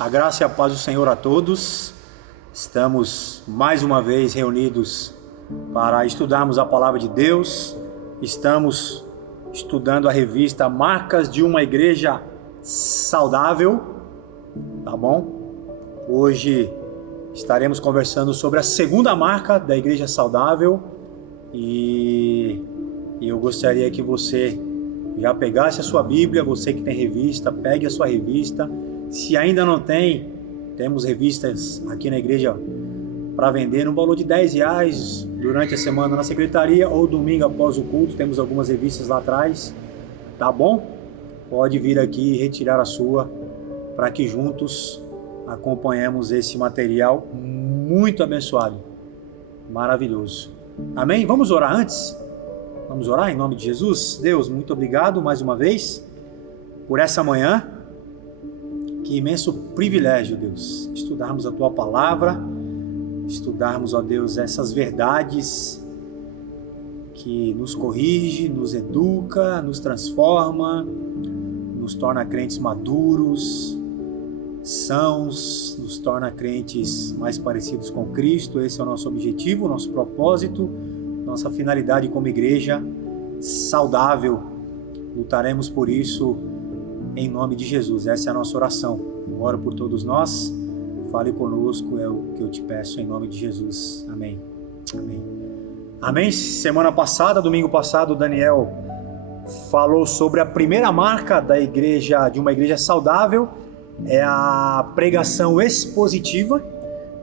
A graça e a paz do Senhor a todos. Estamos mais uma vez reunidos para estudarmos a palavra de Deus. Estamos estudando a revista Marcas de uma Igreja Saudável, tá bom? Hoje estaremos conversando sobre a segunda marca da Igreja Saudável e eu gostaria que você já pegasse a sua Bíblia, você que tem revista, pegue a sua revista. Se ainda não tem, temos revistas aqui na igreja para vender no valor de R$10 durante a semana na secretaria ou domingo após o culto. Temos algumas revistas lá atrás, tá bom? Pode vir aqui e retirar a sua para que juntos acompanhemos esse material muito abençoado, maravilhoso. Amém? Vamos orar antes? Vamos orar em nome de Jesus? Deus, muito obrigado mais uma vez por essa manhã. Que imenso privilégio, Deus, estudarmos a Tua Palavra, estudarmos, ó Deus, essas verdades que nos corrige, nos educa, nos transforma, nos torna crentes maduros, sãos, nos torna crentes mais parecidos com Cristo. Esse é o nosso objetivo, nosso propósito, nossa finalidade como igreja saudável. Lutaremos por isso em nome de Jesus. Essa é a nossa oração. Eu oro por todos nós. Fale conosco, é o que eu te peço em nome de Jesus. Amém. Amém. Amém. Semana passada, domingo passado, o Daniel falou sobre a primeira marca da igreja, de uma igreja saudável, é a pregação expositiva,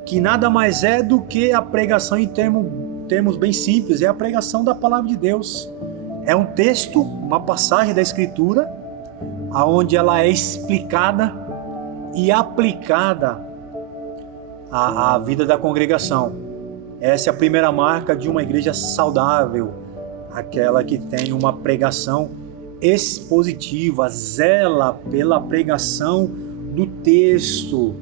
que nada mais é do que a pregação em termos bem simples, é a pregação da palavra de Deus. É um texto, uma passagem da Escritura, onde ela é explicada e aplicada à vida da congregação. Essa é a primeira marca de uma igreja saudável, aquela que tem uma pregação expositiva, zela pela pregação do texto,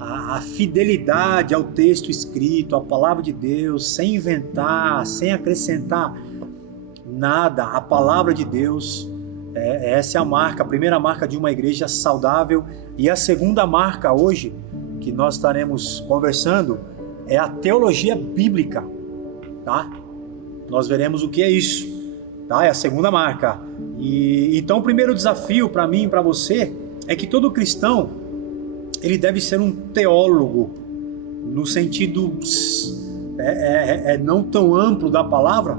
a fidelidade ao texto escrito, à palavra de Deus, sem inventar, sem acrescentar nada, a palavra de Deus. Essa é a marca, a primeira marca de uma igreja saudável. E a segunda marca hoje, que nós estaremos conversando, é a teologia bíblica, tá? Nós veremos o que é isso, tá? É a segunda marca. E então o primeiro desafio para mim e para você é que todo cristão, ele deve ser um teólogo, no sentido não tão amplo da palavra,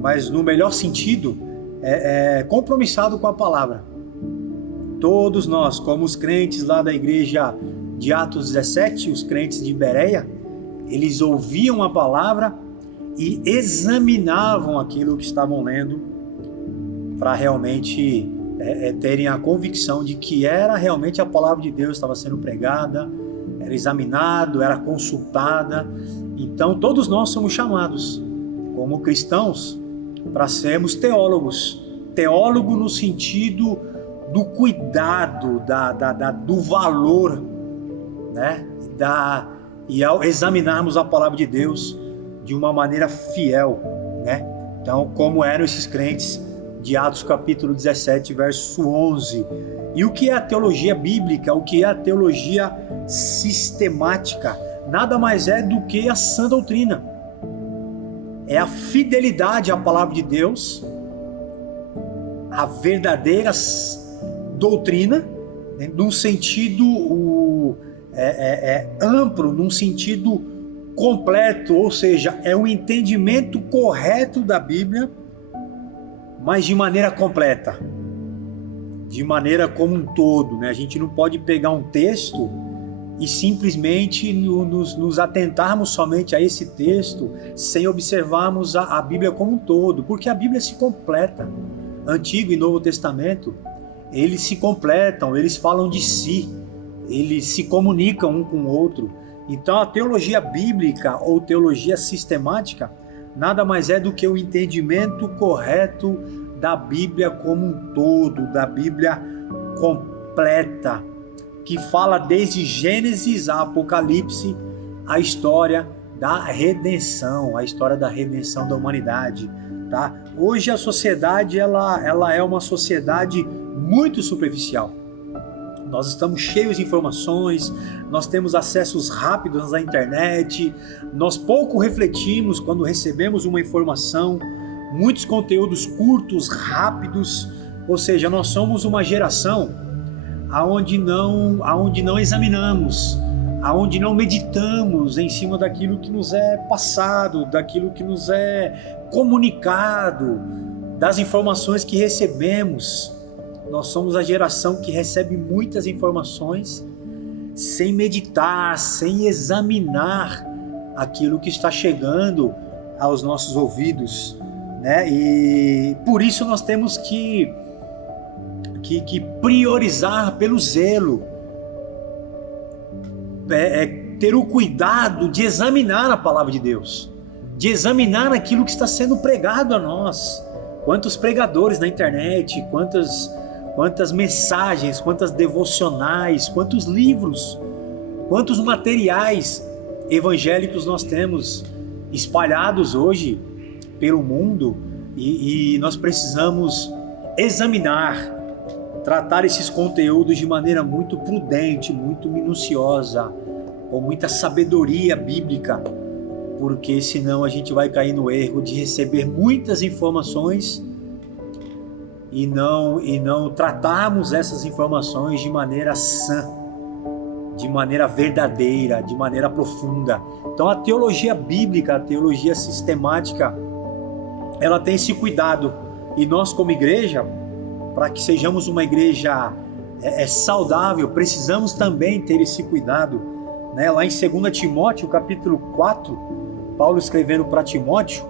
mas no melhor sentido, compromissado com a palavra. Todos nós, como os crentes lá da igreja de Atos 17, os crentes de Bereia, eles ouviam a palavra e examinavam aquilo que estavam lendo para realmente terem a convicção de que era realmente a palavra de Deus que estava sendo pregada, era examinado, era consultada. Então todos nós somos chamados como cristãos para sermos teólogos. Teólogo no sentido do cuidado, do valor, né? E ao examinarmos a palavra de Deus de uma maneira fiel, né? Então, como eram esses crentes de Atos capítulo 17, verso 11. E o que é a teologia bíblica? O que é a teologia sistemática? Nada mais é do que a sã doutrina. É a fidelidade à palavra de Deus, a verdadeira doutrina, né, num sentido amplo, num sentido completo, ou seja, é um entendimento correto da Bíblia, mas de maneira completa, de maneira como um todo, né? A gente não pode pegar um texto e simplesmente nos atentarmos somente a esse texto sem observarmos a Bíblia como um todo, porque a Bíblia se completa. Antigo e Novo Testamento, eles se completam, eles falam de si, eles se comunicam um com o outro. Então a teologia bíblica ou teologia sistemática nada mais é do que o entendimento correto da Bíblia como um todo, da Bíblia completa, que fala desde Gênesis a Apocalipse a história da redenção, da humanidade, tá? Hoje a sociedade ela é uma sociedade muito superficial, Nós estamos cheios de informações, nós temos acessos rápidos à internet, nós pouco refletimos quando recebemos uma informação, muitos conteúdos curtos, rápidos, ou seja, nós somos uma geração aonde não examinamos, aonde não meditamos em cima daquilo que nos é passado, daquilo que nos é comunicado, das informações que recebemos. Nós somos a geração que recebe muitas informações sem meditar, sem examinar aquilo que está chegando aos nossos ouvidos, né? E por isso nós temos que priorizar pelo zelo, ter o cuidado de examinar a palavra de Deus, de examinar aquilo que está sendo pregado a nós. Quantos pregadores na internet, quantas mensagens, quantas devocionais, quantos livros, quantos materiais evangélicos nós temos espalhados hoje pelo mundo, e nós precisamos examinar, tratar esses conteúdos de maneira muito prudente, muito minuciosa, com muita sabedoria bíblica, porque senão a gente vai cair no erro de receber muitas informações e não tratarmos essas informações de maneira sã, de maneira verdadeira, de maneira profunda. Então a teologia bíblica, a teologia sistemática, ela tem esse cuidado, e nós como igreja, para que sejamos uma igreja saudável, precisamos também ter esse cuidado, né? Lá em 2 Timóteo, capítulo 4, Paulo escrevendo para Timóteo,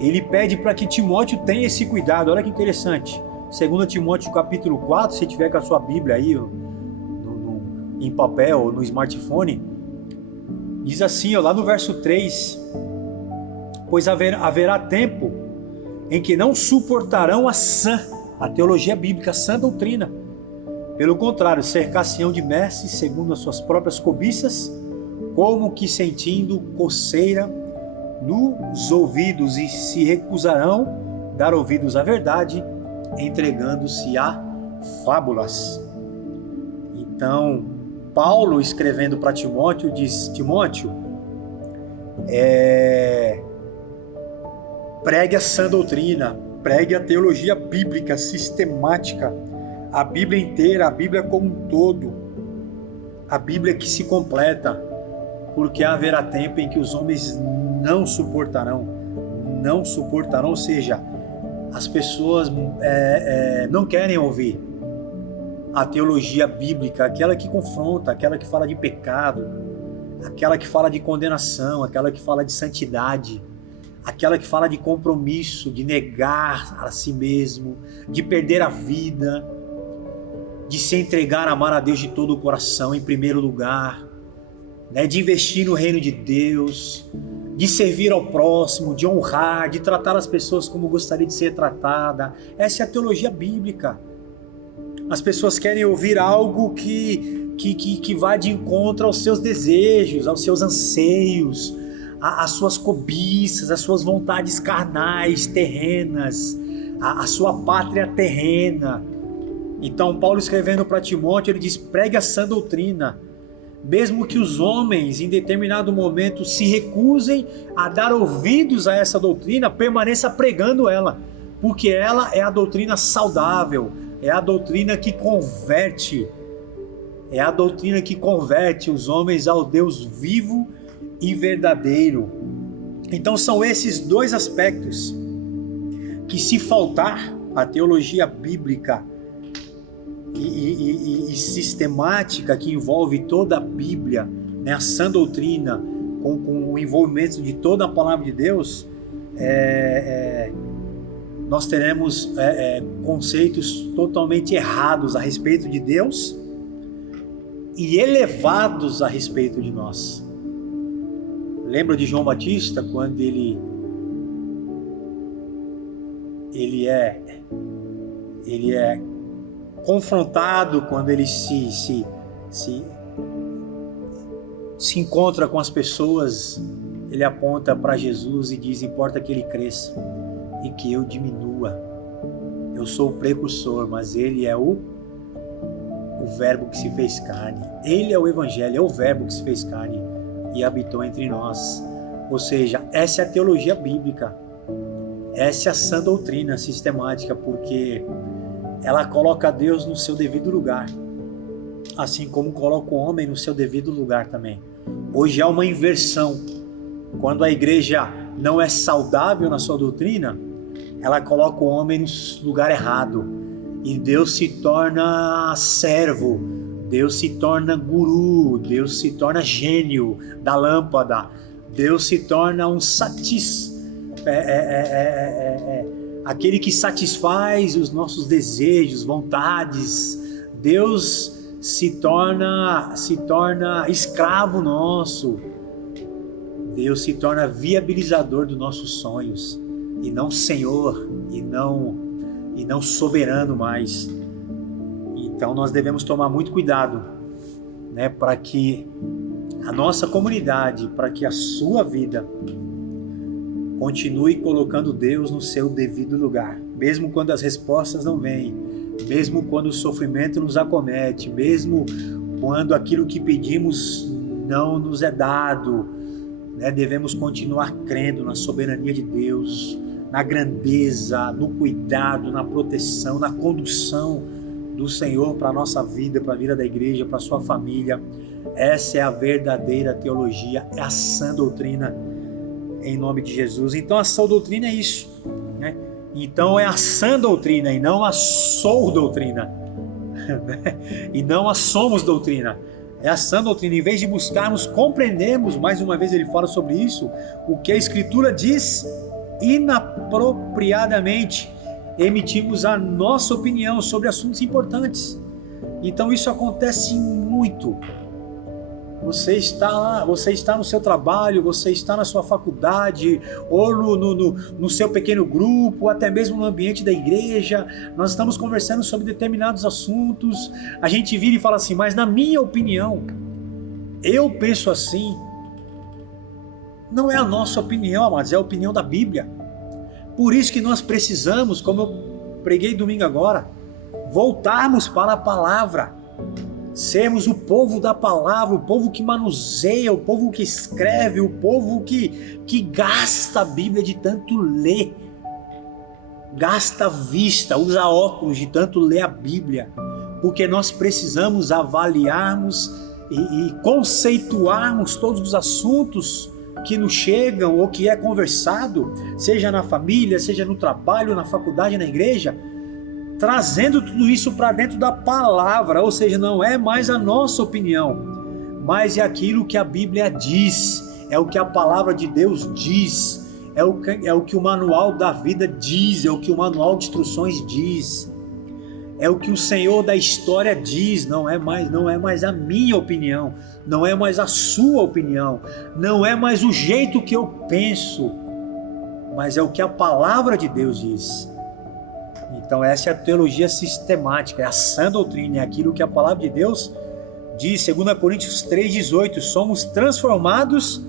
ele pede para que Timóteo tenha esse cuidado. Olha que interessante, 2 Timóteo capítulo 4, se tiver com a sua Bíblia aí em papel ou no smartphone, diz assim, lá no verso 3, pois haverá tempo em que não suportarão a teologia bíblica, a sã doutrina. Pelo contrário, cercar-se-ão de mestres segundo as suas próprias cobiças, como que sentindo coceira nos ouvidos, e se recusarão dar ouvidos à verdade, entregando-se a fábulas. Então, Paulo, escrevendo para Timóteo, diz: Timóteo, pregue a sã doutrina, pregue a teologia bíblica sistemática, a Bíblia inteira, a Bíblia como um todo, a Bíblia que se completa, porque haverá tempo em que os homens não suportarão, ou seja, as pessoas não querem ouvir a teologia bíblica, aquela que confronta, aquela que fala de pecado, aquela que fala de condenação, aquela que fala de santidade, aquela que fala de compromisso, de negar a si mesmo, de perder a vida, de se entregar a amar a Deus de todo o coração em primeiro lugar, né? De investir no reino de Deus, de servir ao próximo, de honrar, de tratar as pessoas como gostaria de ser tratada. Essa é a teologia bíblica. As pessoas querem ouvir algo que vá de encontro aos seus desejos, aos seus anseios, às suas cobiças, às suas vontades carnais, terrenas, à sua pátria terrena. Então Paulo, escrevendo para Timóteo, ele diz: pregue a sã doutrina, mesmo que os homens em determinado momento se recusem a dar ouvidos a essa doutrina, permaneça pregando ela, porque ela é a doutrina saudável, é a doutrina que converte, os homens ao Deus vivo e verdadeiro. Então são esses dois aspectos que, se faltar a teologia bíblica e sistemática que envolve toda a Bíblia, né, a sã doutrina, com o envolvimento de toda a palavra de Deus, nós teremos conceitos totalmente errados a respeito de Deus e elevados a respeito de nós. Lembra de João Batista, quando ele é confrontado, quando ele se encontra com as pessoas, ele aponta para Jesus e diz: importa que ele cresça e que eu diminua. Eu sou o precursor, mas ele é o o verbo que se fez carne. Ele é o evangelho, é o verbo que se fez carne e habitou entre nós. Ou seja, essa é a teologia bíblica. Essa é a sã doutrina sistemática, porque ela coloca Deus no seu devido lugar, assim como coloca o homem no seu devido lugar também. Hoje há uma inversão. Quando a igreja não é saudável na sua doutrina, ela coloca o homem no lugar errado. E Deus se torna servo, Deus se torna guru, Deus se torna gênio da lâmpada, Deus se torna um aquele que satisfaz os nossos desejos, vontades. Deus se torna escravo nosso. Deus se torna viabilizador dos nossos sonhos e não Senhor, e não soberano mais. Então nós devemos tomar muito cuidado, né, para que a nossa comunidade, para que a sua vida continue colocando Deus no seu devido lugar, mesmo quando as respostas não vêm, mesmo quando o sofrimento nos acomete, mesmo quando aquilo que pedimos não nos é dado, né? Devemos continuar crendo na soberania de Deus, na grandeza, no cuidado, na proteção, na condução do Senhor para a nossa vida, para a vida da igreja, para a sua família. Essa é a verdadeira teologia, é a sã doutrina, em nome de Jesus. Então a sã doutrina é isso, né? Então é a sã doutrina e não a sou doutrina, e não a somos doutrina. É a sã doutrina. Em vez de buscarmos, compreendermos, mais uma vez ele fala sobre isso, o que a Escritura diz, inapropriadamente emitimos a nossa opinião sobre assuntos importantes. Então isso acontece muito. Você está lá, você está no seu trabalho, você está na sua faculdade, ou no seu pequeno grupo, até mesmo no ambiente da igreja. Nós estamos conversando sobre determinados assuntos. A gente vira e fala assim, mas na minha opinião, eu penso assim. Não é a nossa opinião, amados, é a opinião da Bíblia. Por isso que nós precisamos, como eu preguei domingo agora, voltarmos para a palavra. Sermos o povo da palavra, o povo que manuseia, o povo que escreve, o povo que gasta a Bíblia de tanto ler. Gasta a vista, usa óculos de tanto ler a Bíblia. Porque nós precisamos avaliarmos e conceituarmos todos os assuntos que nos chegam ou que é conversado, seja na família, seja no trabalho, na faculdade, na igreja, trazendo tudo isso para dentro da palavra, ou seja, não é mais a nossa opinião, mas é aquilo que a Bíblia diz, é o que a palavra de Deus diz, é o que o manual da vida diz, é o que o manual de instruções diz, é o que o Senhor da história diz. Não é mais a minha opinião, não é mais a sua opinião, não é mais o jeito que eu penso, mas é o que a palavra de Deus diz. Então essa é a teologia sistemática, é a sã doutrina, é aquilo que a palavra de Deus diz. 2 Coríntios 3,18, somos transformados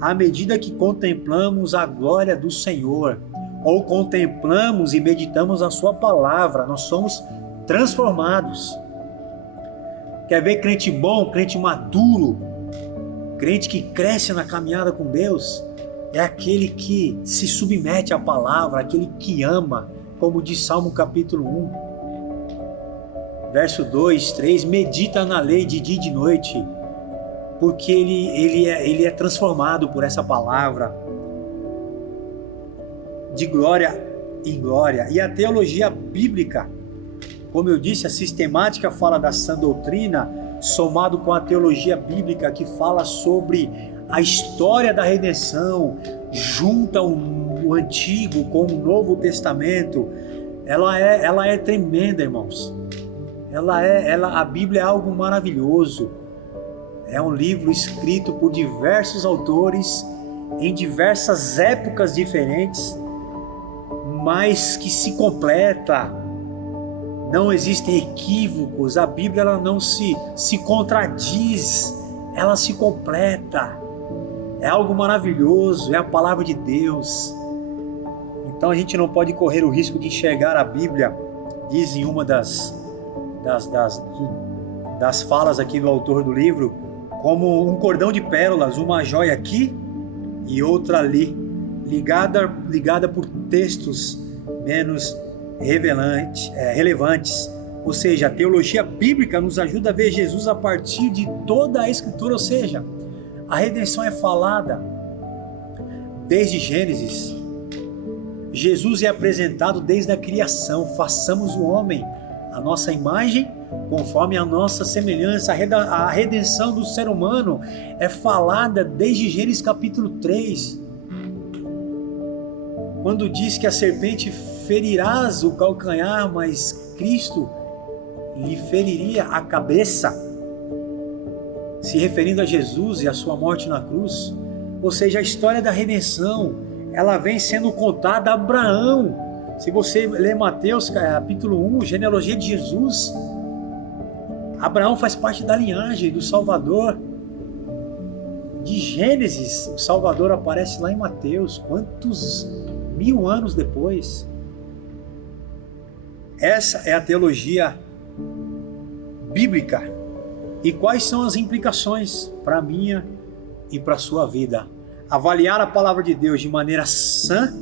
à medida que contemplamos a glória do Senhor, ou contemplamos e meditamos a sua palavra, nós somos transformados. Quer ver crente bom, crente maduro, crente que cresce na caminhada com Deus? É aquele que se submete à palavra, aquele que ama, como diz Salmo capítulo 1, verso 2, 3, medita na lei de dia e de noite, porque ele é transformado por essa palavra, de glória em glória. E a teologia bíblica, como eu disse, a sistemática fala da sã doutrina, somado com a teologia bíblica que fala sobre a história da redenção, junta o Antigo com o Novo Testamento. Ela é tremenda, irmãos. A Bíblia é algo maravilhoso. É um livro escrito por diversos autores em diversas épocas diferentes, mas que se completa. Não existem equívocos. A Bíblia ela não se contradiz, ela se completa. É algo maravilhoso, é a palavra de Deus. Então a gente não pode correr o risco de enxergar a Bíblia, diz em uma das falas aqui do autor do livro, como um cordão de pérolas, uma joia aqui e outra ali, ligada por textos menos relevantes. Ou seja, a teologia bíblica nos ajuda a ver Jesus a partir de toda a Escritura, ou seja, a redenção é falada desde Gênesis. Jesus é apresentado desde a criação. Façamos o homem a nossa imagem, conforme a nossa semelhança. A redenção do ser humano é falada desde Gênesis capítulo 3, quando diz que a serpente ferirás o calcanhar, mas Cristo lhe feriria a cabeça, se referindo a Jesus e a sua morte na cruz. Ou seja, a história da redenção, ela vem sendo contada a Abraão. Se você ler Mateus capítulo 1, genealogia de Jesus, Abraão faz parte da linhagem do Salvador. De Gênesis, o Salvador aparece lá em Mateus, quantos 1000 anos depois. Essa é a teologia bíblica. E quais são as implicações para a minha e para a sua vida? Avaliar a palavra de Deus de maneira sã,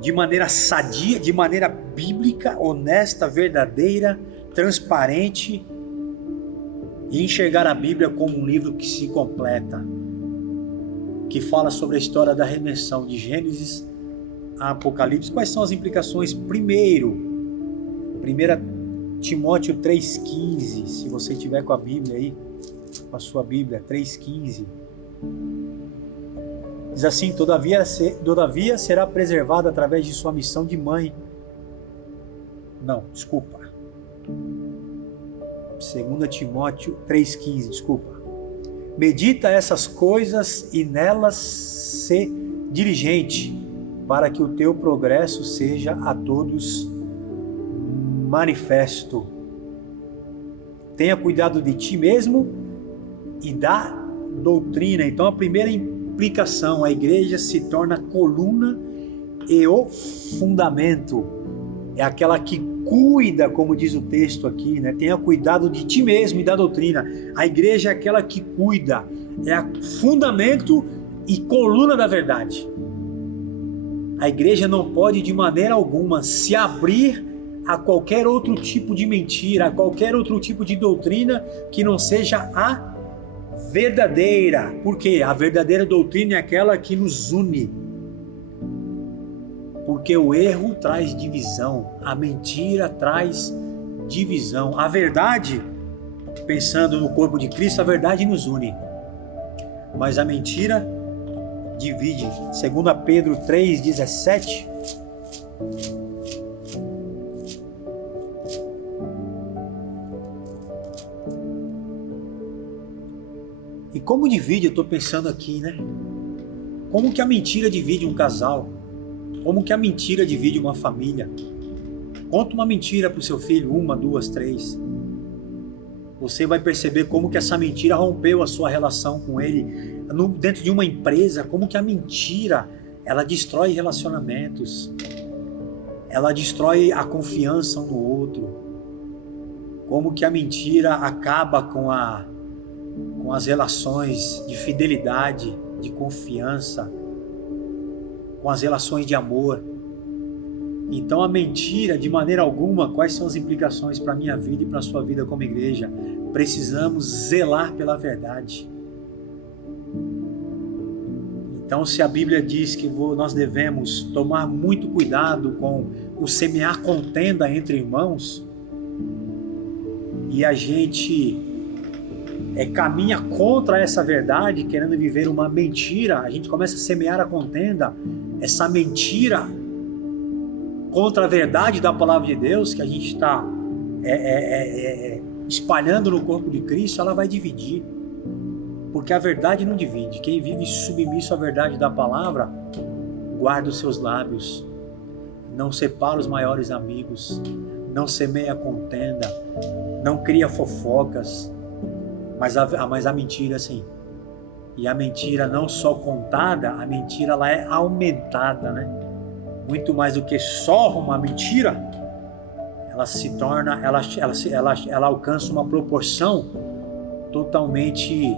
de maneira sadia, de maneira bíblica, honesta, verdadeira, transparente, e enxergar a Bíblia como um livro que se completa, que fala sobre a história da redenção de Gênesis a Apocalipse. Quais são as implicações? Primeiro, 1 Timóteo 3,15, se você tiver com a Bíblia aí, com a sua Bíblia, 3,15, diz assim: todavia será preservada através de sua missão de mãe. Não, desculpa. 2 Timóteo 3,15, desculpa. Medita essas coisas e nelas se diligente, para que o teu progresso seja a todos manifesto. Tenha cuidado de ti mesmo e da doutrina. Então, a primeira implicação, a igreja se torna a coluna e o fundamento. É aquela que cuida, como diz o texto aqui, né? Tenha cuidado de ti mesmo e da doutrina. A igreja é aquela que cuida, é o fundamento e coluna da verdade. A igreja não pode de maneira alguma se abrir a qualquer outro tipo de mentira, a qualquer outro tipo de doutrina que não seja a verdadeira. Por quê? A verdadeira doutrina é aquela que nos une. Porque o erro traz divisão, a mentira traz divisão. A verdade, pensando no corpo de Cristo, a verdade nos une, mas a mentira divide. 2 Pedro 3,17. E como divide, eu estou pensando aqui, né? Como que a mentira divide um casal? Como que a mentira divide uma família? Conta uma mentira para o seu filho, 1, 2, 3. Você vai perceber como que essa mentira rompeu a sua relação com ele. Dentro de uma empresa, como que a mentira, ela destrói relacionamentos. Ela destrói a confiança um no outro. Como que a mentira acaba com as relações de fidelidade, de confiança, com as relações de amor. Então a mentira, de maneira alguma, quais são as implicações para a minha vida e para a sua vida como igreja? Precisamos zelar pela verdade. Então, se a Bíblia diz que nós devemos tomar muito cuidado com o semear contenda entre irmãos, e a gente caminha contra essa verdade, querendo viver uma mentira, a gente começa a semear a contenda, essa mentira contra a verdade da palavra de Deus, que a gente está espalhando no corpo de Cristo, ela vai dividir. Porque a verdade não divide. Quem vive submisso à verdade da palavra, guarda os seus lábios, não separa os maiores amigos, não semeia contenda, não cria fofocas, mas a mentira sim. E a mentira não só contada, a mentira ela é aumentada, né? Muito mais do que só uma mentira, ela se torna, ela alcança uma proporção totalmente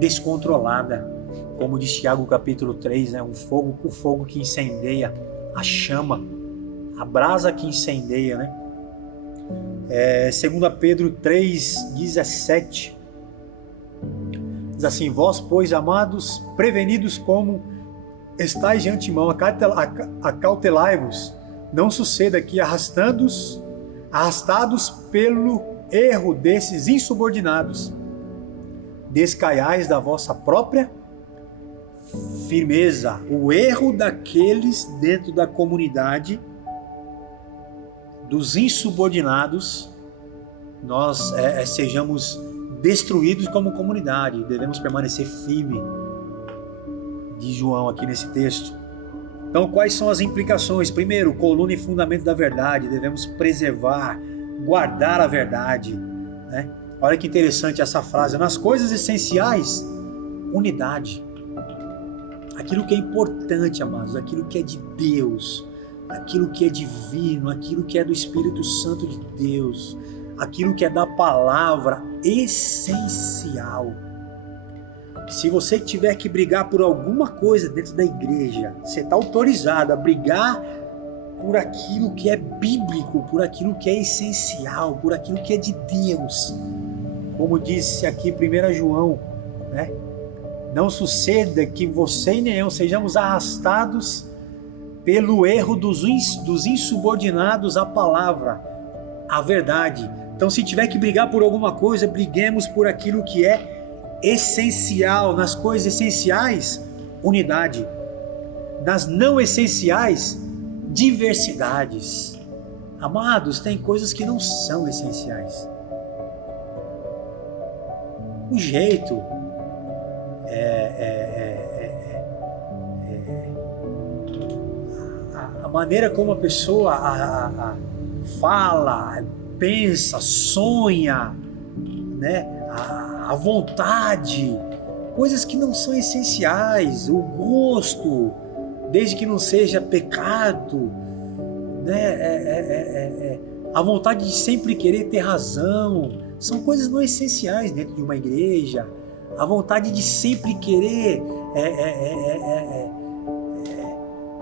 descontrolada, como diz Tiago capítulo 3, né? O fogo que incendeia, a chama, a brasa que incendeia, né? 2 Pedro 3,17 diz assim: vós, pois, amados, prevenidos como estáis de antemão, acautelai-vos, não suceda que arrastados pelo erro desses insubordinados, descaiais da vossa própria firmeza. O erro daqueles dentro da comunidade, dos insubordinados, nós sejamos destruídos como comunidade. Devemos permanecer firme, diz João aqui nesse texto. Então, quais são as implicações? Primeiro, coluna e fundamento da verdade. Devemos preservar, guardar a verdade, né? Olha que interessante essa frase. Nas coisas essenciais, unidade. Aquilo que é importante, amados, aquilo que é de Deus, aquilo que é divino, aquilo que é do Espírito Santo de Deus, aquilo que é da palavra, essencial. Se você tiver que brigar por alguma coisa dentro da igreja, você está autorizado a brigar por aquilo que é bíblico, por aquilo que é essencial, por aquilo que é de Deus. Como disse aqui 1 João, né? Não suceda que você e nem eu sejamos arrastados pelo erro dos insubordinados à palavra, à verdade. Então, se tiver que brigar por alguma coisa, briguemos por aquilo que é essencial. Nas coisas essenciais, unidade. Nas não essenciais, diversidades. Amados, tem coisas que não são essenciais. O jeito, a maneira como a pessoa fala, pensa, sonha, né? A vontade, coisas que não são essenciais, o gosto, desde que não seja pecado, né? A vontade de sempre querer ter razão, são coisas não essenciais dentro de uma igreja. A vontade de sempre querer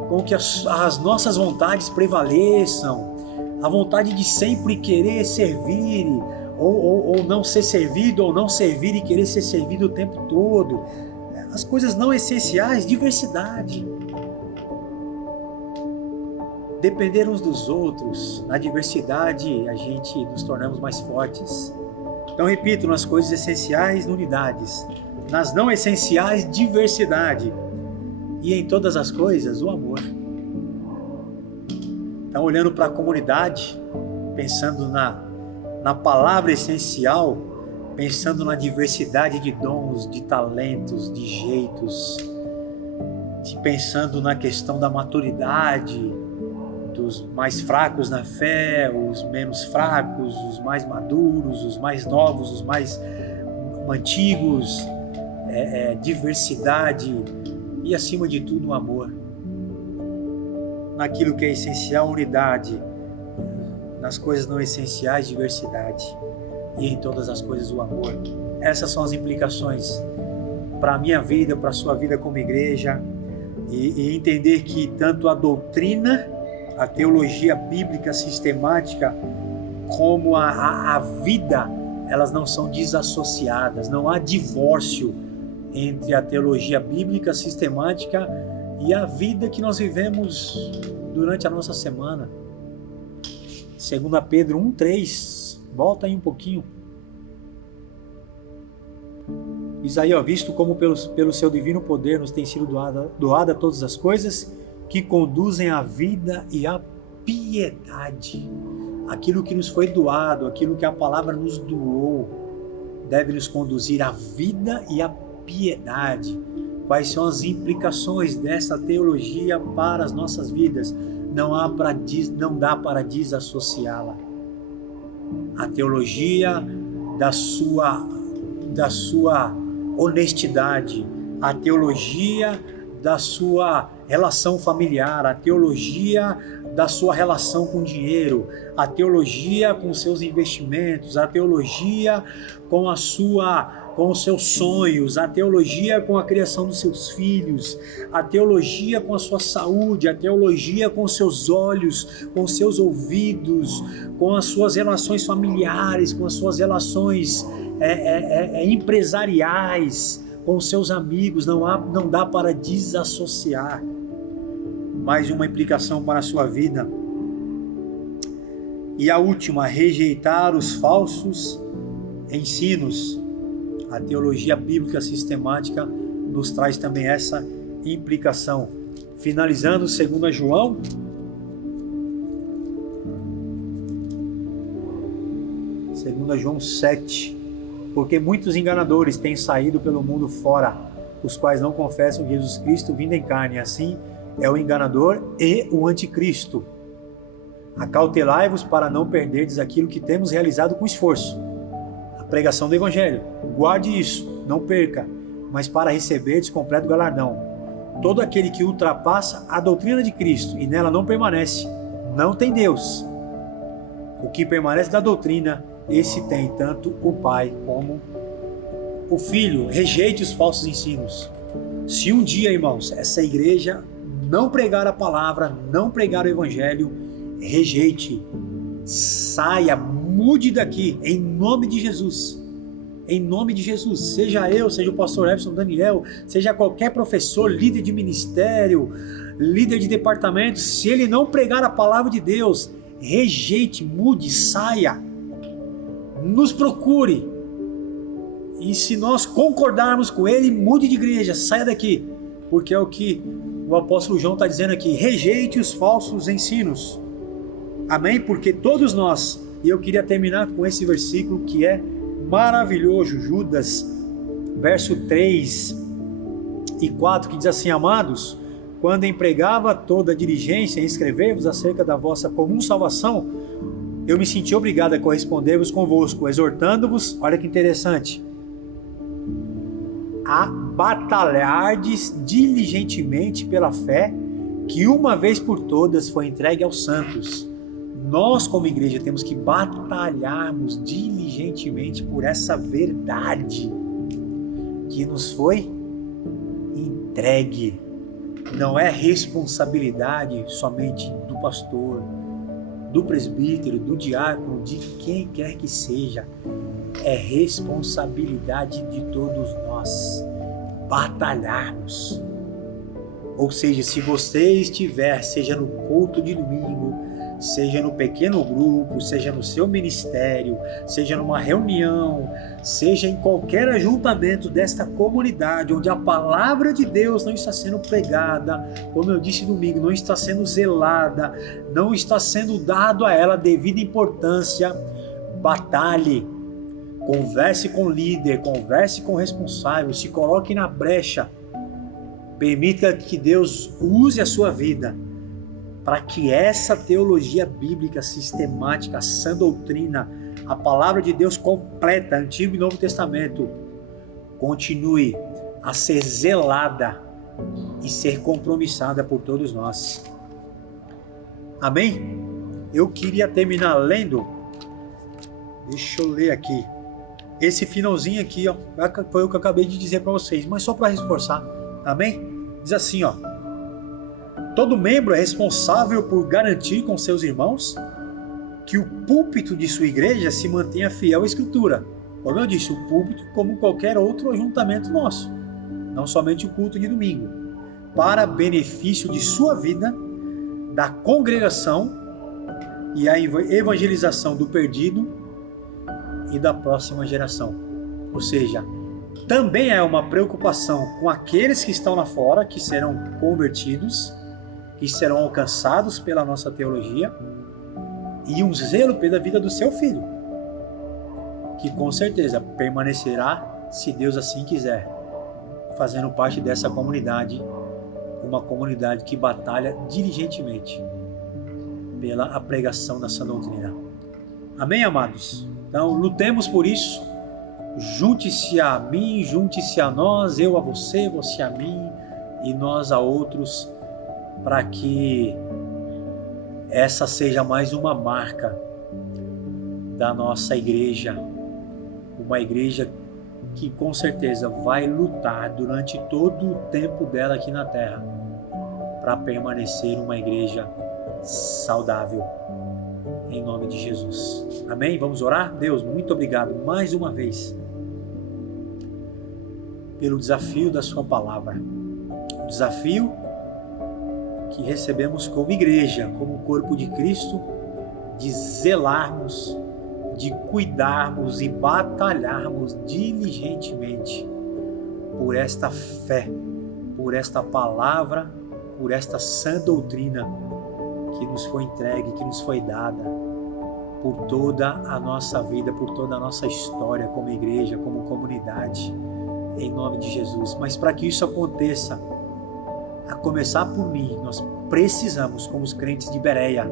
com que as nossas vontades prevaleçam, a vontade de sempre querer servir, ou não ser servido, ou não servir e querer ser servido o tempo todo. As coisas não essenciais, diversidade. Depender uns dos outros, na diversidade a gente nos tornamos mais fortes. Então, repito, nas coisas essenciais, unidades. Nas não essenciais, diversidade. E em todas as coisas, o amor. Então, olhando para a comunidade, pensando na palavra essencial, pensando na diversidade de dons, de talentos, de jeitos, pensando na questão da maturidade, dos mais fracos na fé, os menos fracos, os mais maduros, os mais novos, os mais antigos, diversidade e, acima de tudo, o amor. Naquilo que é essencial, unidade. Nas coisas não essenciais, diversidade. E em todas as coisas, o amor. Essas são as implicações para a minha vida, para a sua vida como igreja. E entender que tanto a doutrina, a teologia bíblica sistemática, como a vida, elas não são desassociadas. Não há divórcio entre a teologia bíblica sistemática e a vida que nós vivemos durante a nossa semana. 2 Pedro 1,3, volta aí um pouquinho. Diz aí, visto como pelo seu divino poder nos tem sido doada todas as coisas que conduzem à vida e à piedade. Aquilo que nos foi doado, aquilo que a palavra nos doou, deve nos conduzir à vida e à piedade. Quais são as implicações dessa teologia para as nossas vidas? Não dá para desassociá-la. A teologia da sua honestidade, a teologia da sua relação familiar, a teologia da sua relação com o dinheiro, a teologia com os seus investimentos, a teologia com os seus sonhos, a teologia com a criação dos seus filhos, a teologia com a sua saúde, a teologia com os seus olhos, com os seus ouvidos, com as suas relações familiares, com as suas relações empresariais, com os seus amigos. Não dá para desassociar. Mais uma implicação para a sua vida. E a última, rejeitar os falsos ensinos. A teologia bíblica sistemática nos traz também essa implicação. Finalizando, 2 João, João 7. Porque muitos enganadores têm saído pelo mundo fora, os quais não confessam Jesus Cristo vindo em carne. Assim é o enganador e o anticristo. Acautelai-vos para não perderdes aquilo que temos realizado com esforço. A pregação do Evangelho. Guarde isso, não perca, mas para receberdes completo galardão. Todo aquele que ultrapassa a doutrina de Cristo e nela não permanece, não tem Deus. O que permanece da doutrina, esse tem tanto o Pai como o Filho. Rejeite os falsos ensinos. Se um dia, irmãos, essa igreja não pregar a palavra, não pregar o Evangelho, rejeite, saia, mude daqui, em nome de Jesus. Em nome de Jesus, seja eu, seja o pastor Everson Daniel, seja qualquer professor, líder de ministério, líder de departamento, se ele não pregar a palavra de Deus, rejeite, mude, saia, nos procure, e se nós concordarmos com ele, mude de igreja, saia daqui, porque é o que o apóstolo João está dizendo aqui: rejeite os falsos ensinos. Amém? Porque todos nós, e eu queria terminar com esse versículo que é maravilhoso, Judas, verso 3 e 4, que diz assim: amados, quando empregava toda a diligência em escrever-vos acerca da vossa comum salvação, eu me senti obrigado a corresponder-vos convosco, exortando-vos, olha que interessante, a batalhardes diligentemente pela fé que uma vez por todas foi entregue aos santos. Nós, como igreja, temos que batalharmos diligentemente por essa verdade que nos foi entregue. Não é responsabilidade somente do pastor, do presbítero, do diácono, de quem quer que seja. É responsabilidade de todos nós batalharmos. Ou seja, se você estiver, seja no culto de domingo, seja no pequeno grupo, seja no seu ministério, seja numa reunião, seja em qualquer ajuntamento desta comunidade, onde a palavra de Deus não está sendo pregada, como eu disse domingo, não está sendo zelada, não está sendo dado a ela devida importância, batalhe, converse com o líder, converse com o responsável, se coloque na brecha, permita que Deus use a sua vida para que essa teologia bíblica sistemática, a sã doutrina, a palavra de Deus completa, Antigo e Novo Testamento, continue a ser zelada e ser compromissada por todos nós. Amém? Eu queria terminar lendo, deixa eu ler aqui, esse finalzinho aqui, ó, foi o que eu acabei de dizer para vocês, mas só para reforçar, amém? Diz assim, ó: todo membro é responsável por garantir com seus irmãos que o púlpito de sua igreja se mantenha fiel à Escritura. Como eu disse, o púlpito como qualquer outro ajuntamento nosso, não somente o culto de domingo, para benefício de sua vida, da congregação e a evangelização do perdido e da próxima geração. Ou seja, também é uma preocupação com aqueles que estão lá fora, que serão convertidos, que serão alcançados pela nossa teologia, e um zelo pela vida do seu filho, que com certeza permanecerá, se Deus assim quiser, fazendo parte dessa comunidade, uma comunidade que batalha diligentemente pela pregação da sã doutrina. Amém, amados? Então, lutemos por isso. Junte-se a mim, junte-se a nós, eu a você, você a mim, e nós a outros, para que essa seja mais uma marca da nossa igreja, uma igreja que com certeza vai lutar durante todo o tempo dela aqui na terra para permanecer uma igreja saudável, em nome de Jesus. Amém? Vamos orar? Deus, muito obrigado mais uma vez pelo desafio da sua palavra, o desafio que recebemos como igreja, como corpo de Cristo, de zelarmos, de cuidarmos e batalharmos diligentemente por esta fé, por esta palavra, por esta sã doutrina que nos foi entregue, que nos foi dada por toda a nossa vida, por toda a nossa história como igreja, como comunidade, em nome de Jesus. Mas para que isso aconteça, a começar por mim, nós precisamos, como os crentes de Bereia,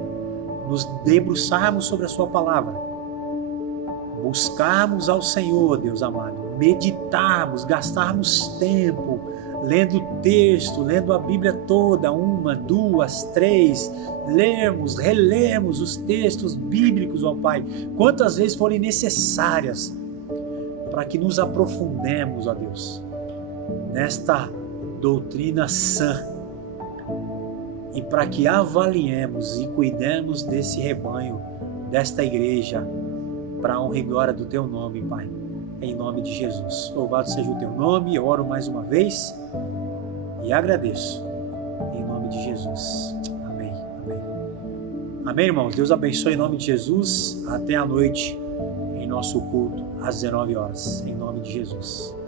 nos debruçarmos sobre a sua palavra, buscarmos ao Senhor, Deus amado, meditarmos, gastarmos tempo lendo o texto, lendo a Bíblia toda, 1, 2, 3, lermos, relemos os textos bíblicos, ó Pai, quantas vezes forem necessárias, para que nos aprofundemos, ó Deus, nesta doutrina sã, e para que avaliemos e cuidemos desse rebanho, desta igreja, para a honra e glória do Teu nome, Pai, em nome de Jesus. Louvado seja o Teu nome, eu oro mais uma vez e agradeço, em nome de Jesus. Amém, amém. Amém, irmãos. Deus abençoe em nome de Jesus. Até a noite, em nosso culto, às 19 horas, em nome de Jesus.